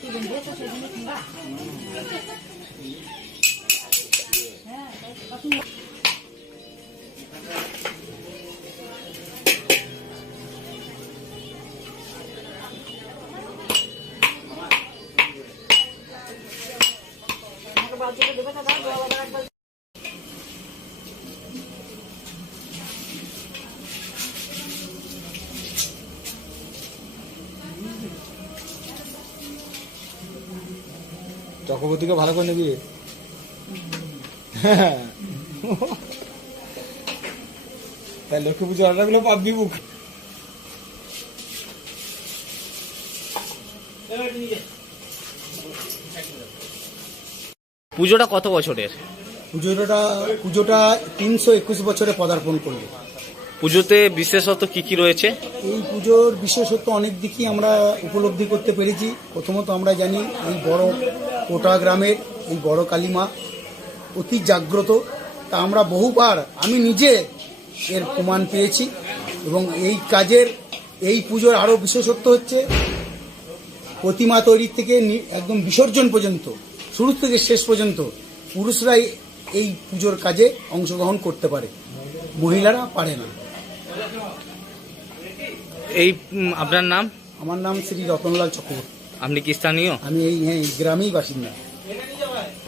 지금 뭐 해서 지금 했던가? চক্রবর্তীকে ভালো করে নেবি তাই লক্ষ্মী পুজোর অর্ডারগুলো পাবি বুক Thank you. পুজোটা কত বছরের? পুজোটা পুজোটা তিনশো একুশ বছরে পদার্পণ করল। পুজোতে বিশেষত কি কি রয়েছে? এই পুজোর বিশেষত্ব অনেক দিকই আমরা উপলব্ধি করতে পেরেছি। প্রথমত আমরা জানি এই বড় কোটা গ্রামের এই বড় কালীমা অতি জাগ্রত। তা আমরা বহুবার আমি নিজে এর প্রমাণ পেয়েছি এবং এই কাজের এই পুজোর আরও বিশেষত্ব হচ্ছে প্রতিমা তৈরির থেকে একদম বিসর্জন পর্যন্ত শুরু থেকে শেষ পর্যন্ত পুরুষরাই এই পুজোর কাজে অংশগ্রহণ করতে পারে। মহিলারা পারে না। এই আপনার নাম? আমার নাম শ্রী রতনলাল চক্রবর্তী। আপনি কি স্থানীয়? আমি এই হ্যাঁ এই গ্রামেই বাসিন্দা।